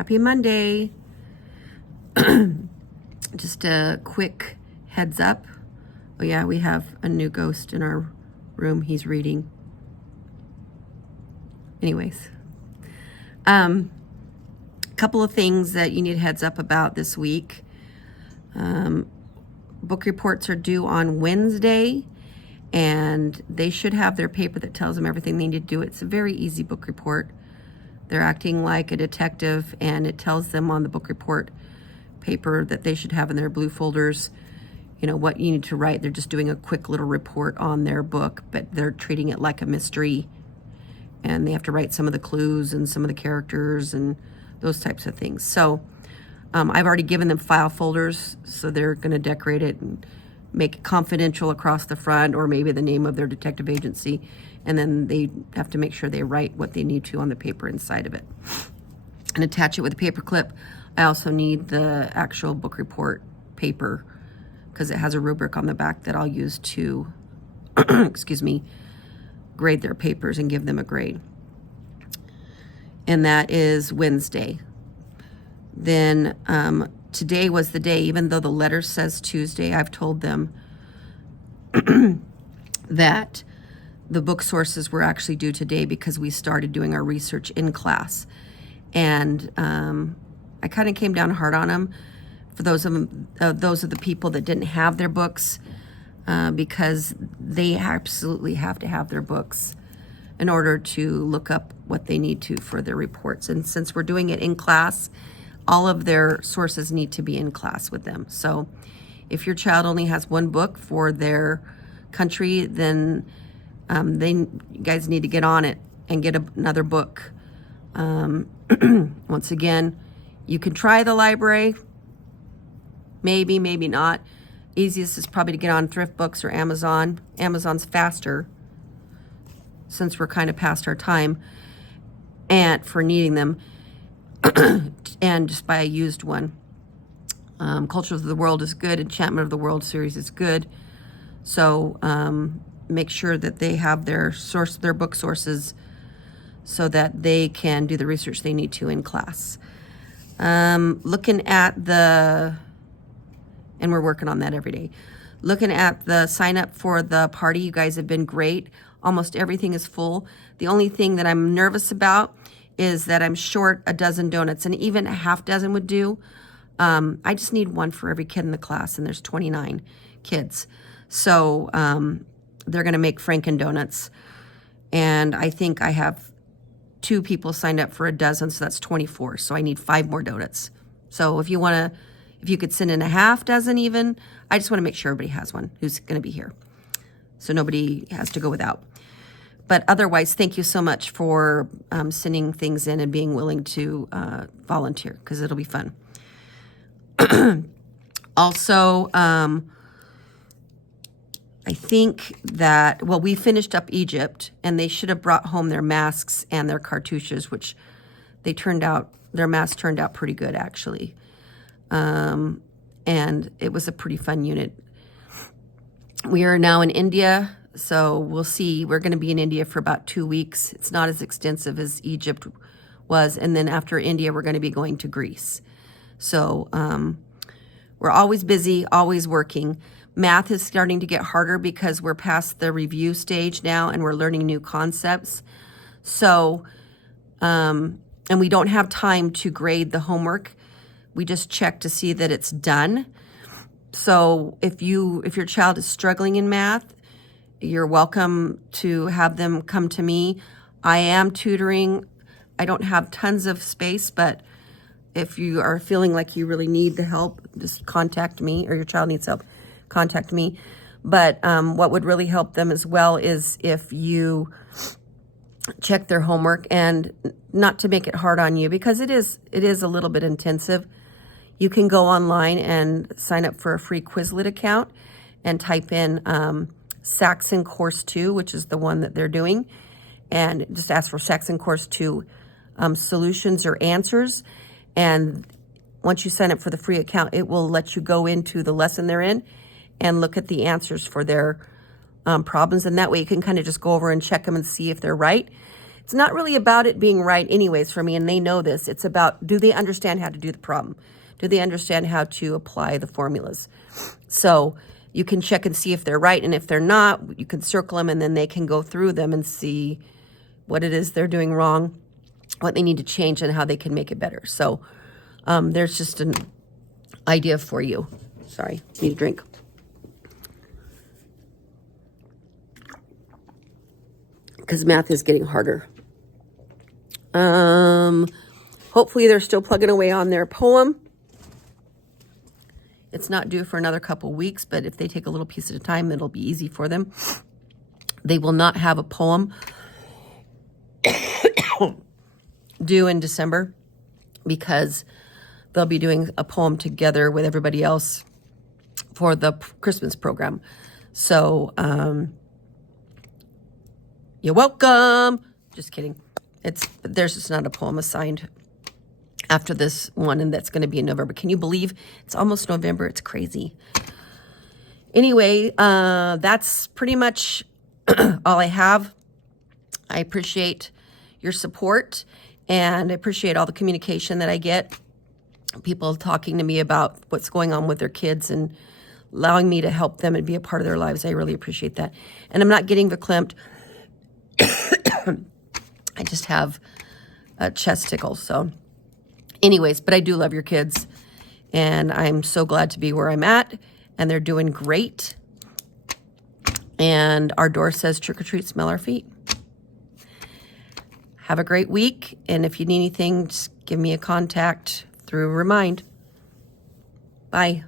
Happy Monday. Just a quick heads up. Oh yeah, we have a new ghost in our room. He's reading. Anyways, a couple of things that you need heads up about this week. Book reports are due on Wednesday, and they should have their paper that tells them everything they need to do. It's a very easy book report. They're acting like a detective, and it tells them on the book report paper that they should have in their blue folders, you know, what you need to write. They're just doing a quick little report on their book, but they're treating it like a mystery, and they have to write some of the clues and some of the characters and those types of things. So I've already given them file folders, so they're going to decorate it and make it confidential across the front, or maybe the name of their detective agency, and then they have to make sure they write what they need to on the paper inside of it and attach it with a paper clip. I also need the actual book report paper because it has a rubric on the back that I'll use to excuse me, grade their papers and give them a grade. And that is Wednesday. Then today was the day, even though the letter says Tuesday, I've told them that the book sources were actually due today because we started doing our research in class. And I kind of came down hard on them for those of the people that didn't have their books, because they absolutely have to have their books in order to look up what they need to for their reports. And since we're doing it in class, all of their sources need to be in class with them. So if your child only has one book for their country, then you guys need to get on it and get another book. Once again, you can try the library, maybe not. Easiest is probably to get on Thrift Books or Amazon. Amazon's faster since we're kind of past our time and for needing them, and just buy a used one. Culture of the World is good. Enchantment of the World series is good. So make sure that they have their book sources so that they can do the research they need to in class. Looking at and we're working on that every day. Looking at the sign up for the party, you guys have been great. Almost everything is full. The only thing that I'm nervous about is that I'm short a dozen donuts, and even a half dozen would do. I just need one for every kid in the class, and there's 29 kids. So they're gonna make Franken donuts. And I think I have 2 people signed up for a dozen, so that's 24. So I need 5 more donuts. So if you could send in a half dozen even, I just wanna make sure everybody has one who's gonna be here, so nobody has to go without. But otherwise, thank you so much for sending things in and being willing to volunteer, because it'll be fun. Also, I think that, well, we finished up Egypt, and they should have brought home their masks and their cartouches, which their masks turned out pretty good, actually. And it was a pretty fun unit. We are now in India, so we'll see. We're going to be in India for about 2 weeks. It's not as extensive as Egypt was. And then after India, we're going to be going to Greece. So we're always busy, always working. Math is starting to get harder because we're past the review stage now, and we're learning new concepts. So, and we don't have time to grade the homework. We just check to see that it's done. So if your child is struggling in math, you're welcome to have them come to me. I am tutoring. I don't have tons of space, but if you are feeling like you really need the help, just contact me, or your child needs help, contact me. But what would really help them as well is if you check their homework, and not to make it hard on you, because it is a little bit intensive. You can go online and sign up for a free Quizlet account and type in Saxon Course 2, which is the one that they're doing, and just ask for Saxon Course 2 solutions or answers. And once you sign up for the free account, it will let you go into the lesson they're in and look at the answers for their problems. And that way you can kind of just go over and check them and see if they're right. It's not really about it being right anyways for me, and they know this. It's about, do they understand how to do the problem? Do they understand how to apply the formulas? So you can check and see if they're right, and if they're not, you can circle them, and then they can go through them and see what it is they're doing wrong, what they need to change, and how they can make it better. So there's just an idea for you. Sorry, need a drink. Because math is getting harder. Hopefully they're still plugging away on their poem. It's not due for another couple weeks, but if they take a little piece at a time, it'll be easy for them. They will not have a poem due in December because they'll be doing a poem together with everybody else for the Christmas program. So, you're welcome. Just kidding. There's just not a poem assigned after this one, and that's going to be in November. Can you believe it's almost November? It's crazy. Anyway, that's pretty much all I have. I appreciate your support, and I appreciate all the communication that I get. People talking to me about what's going on with their kids and allowing me to help them and be a part of their lives. I really appreciate that. And I'm not getting verklempt. I just have a chest tickle. So anyways, but I do love your kids, and I'm so glad to be where I'm at, and they're doing great. And our door says trick or treat, smell our feet. Have a great week, and if you need anything, just give me a contact through Remind. Bye.